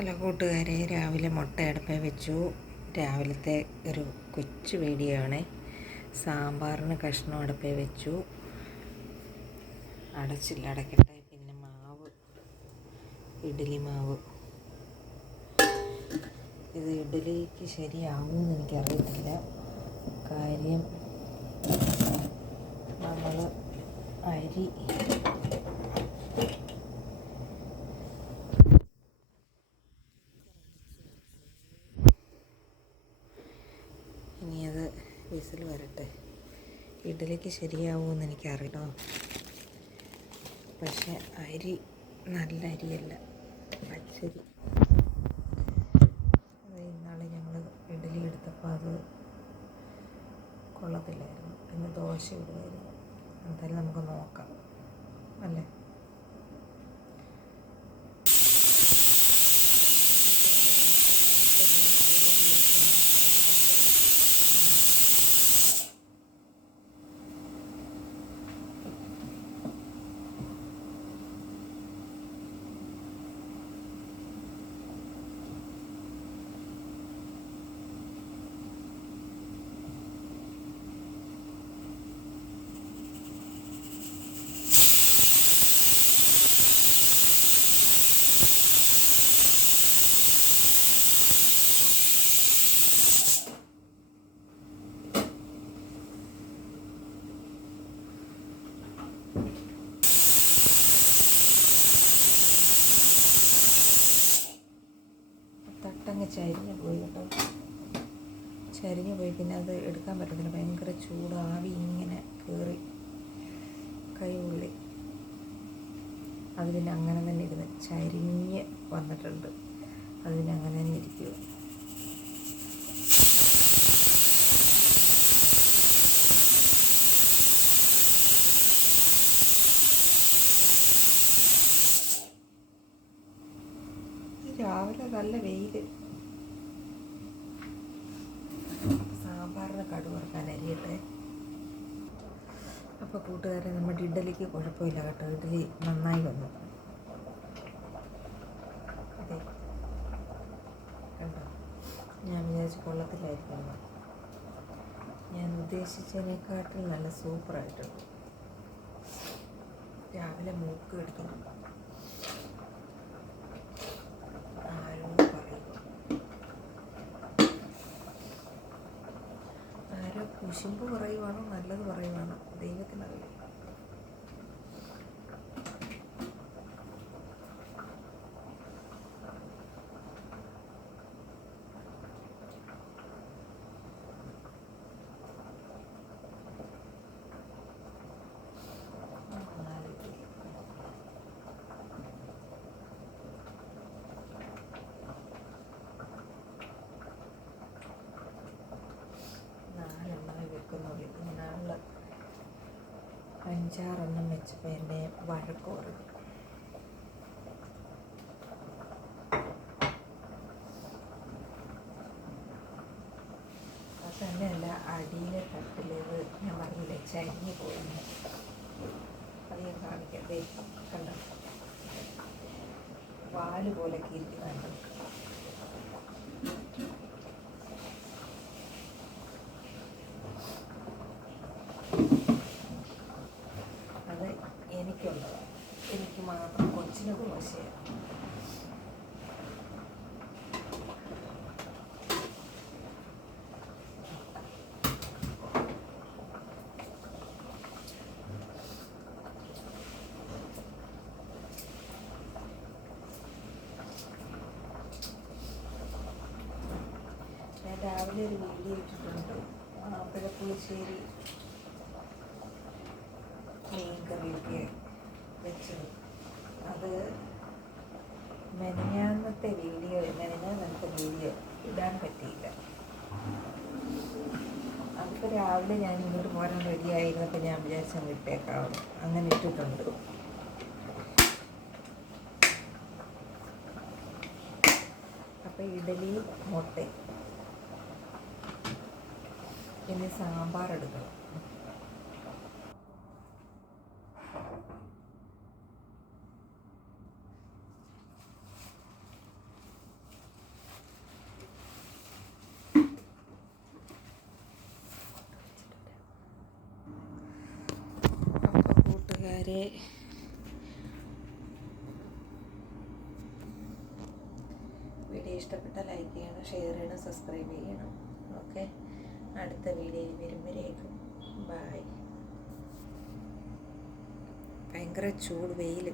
Hello കൂട്ടുകാരെ രാവിലെ മുട്ട അടുപ്പേ വെച്ചു. രാവിലത്തെ ഒരു കൊച്ചു വീഡിയോ സാമ്പാറിന് കഷ്ണം അടുപ്പേ വെച്ചു. അടച്ചില്ല അടയ്ക്കട്ടെ പിന്നെ മാവ് ഇഡ്ഡലി മാവ്. ഇത് ഇഡ്ഡലിക്ക് ശരിയാവുമെന്ന് എനിക്കറിയത്തില്ല. കാര്യം നമ്മൾ അരി ഇനി അത് വിസിൽ വരട്ടെ. ഇഡ്ഡലിക്ക് ശരിയാവുമെന്ന് എനിക്കറിയോ പക്ഷെ അരി നല്ല അരിയല്ല. പച്ചരി. ഇന്നാൾ ഞങ്ങൾ ഇഡ്ഡലി എടുത്തപ്പോൾ അത് കൊള്ളത്തില്ലായിരുന്നു. പിന്നെ ദോശ ഇടുമായിരുന്നു എന്തായാലും നമുക്ക് നോക്കാം. അല്ലേ? ചരിഞ്ഞ് പോയി കേട്ടോ ചരിഞ്ഞു പോയി. പിന്നെ അത് എടുക്കാൻ പറ്റത്തില്ല. ഭയങ്കര ചൂട്. ആവി ഇങ്ങനെ കയറി കൈ ഉള്ളി അത് പിന്നെ അങ്ങനെ തന്നെ ഇരുന്ന് ചരിഞ്ഞ് വന്നിട്ടുണ്ട്. അത് പിന്നെ അങ്ങനെ തന്നെ ഇരിക്കുക രാവിലെ നല്ല വെയിൽ സാമ്പാറിന് കടു വറുക്കാൻ അരിയട്ടെ. അപ്പോൾ കൂട്ടുകാരെ നമ്മുടെ ഇഡ്ഡലിക്ക് കുഴപ്പമില്ല കേട്ടോ. ഇഡ്ഡലി നന്നായി വന്നു. അതെ. കണ്ടോ? ഞാൻ വിചാരിച്ച കൊള്ളത്തിലായിരിക്കും ഞാൻ ഉദ്ദേശിച്ചതിനെക്കാട്ടിൽ നല്ല സൂപ്പറായിട്ടുണ്ട്. രാവിലെ മൂക്ക് എടുക്കണം. ആരോ കുശുമ്പ് പറയുവാണോ നല്ലത് പറയുവാണോ? ദൈവത്തിനറിയാം. അഞ്ചാറെണ്ണം വെച്ചപ്പോൾ എന്നെ വഴക്ക് പറഞ്ഞു തന്നെയല്ല അടിയിലെ തട്ടിലേത് ഞാൻ പറഞ്ഞില്ലേ ചരിഞ്ഞു പോകുന്നു അത് ഞാൻ കാണിക്കാം. ദേ കണ്ടോ? വാൽ പോലെ ഇരിക്കുന്നുണ്ട് അത് എനിക്കുള്ളതാണ് എനിക്ക് മാത്രം കൊച്ചിന് ദോശയാണ് രാവിലെ ഒരു വീഡിയോ ഇട്ടിട്ടുണ്ട്. മാപ്പിള പുളിശ്ശേരി മീൻ കറിയൊക്കെ. വെച്ചത് അത് മെനഞ്ഞാന്നത്തെ വീഡിയോ മെനഞ്ഞാന്നത്തെ വീഡിയോ ഇടാൻ പറ്റിയില്ല. അതിപ്പോൾ രാവിലെ ഞാൻ ഇങ്ങോട്ട് പോരാൻ റെഡിയായിരുന്നപ്പോൾ ഞാൻ വിചാരിച്ചാൽ വിട്ടേക്കാവും അങ്ങനെ ഇട്ടിട്ടുണ്ട്. അപ്പോൾ ഇഡലി മുട്ട. പിന്നെ സാമ്പാർ എടുക്കണം. കൂട്ടുകാരെ വീഡിയോ ഇഷ്ടപ്പെട്ട ലൈക്ക് ചെയ്യണം ഷെയർ ചെയ്യണം സബ്സ്ക്രൈബ് ചെയ്യണം. ഓക്കെ? അടുത്ത വീഡിയോയിൽ വരുമ്പോഴേക്കും. ബായ്. ഭയങ്കര ചൂട് വെയിൽ